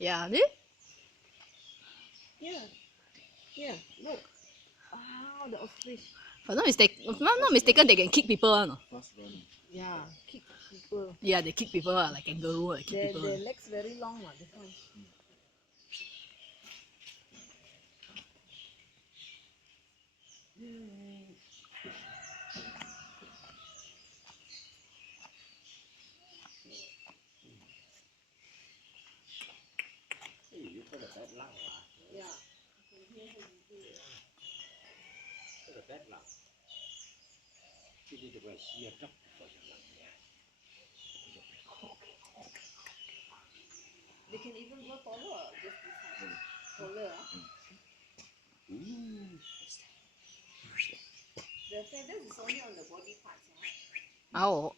Yeah, Yeah. Yeah. Look. Wow, the ostrich. if I'm not mistaken, they can kick people, no? Fast running. Yeah, kick people. Yeah, they kick people, like kangaroo, kick people. Their legs very long, that's why. Hey, you got a bad luck, Yeah. got a bad luck. You need to go and see a doctor for your luck. They can even grow taller, just this size. Taller. Ooh. The feathers is only on the body parts. Oh,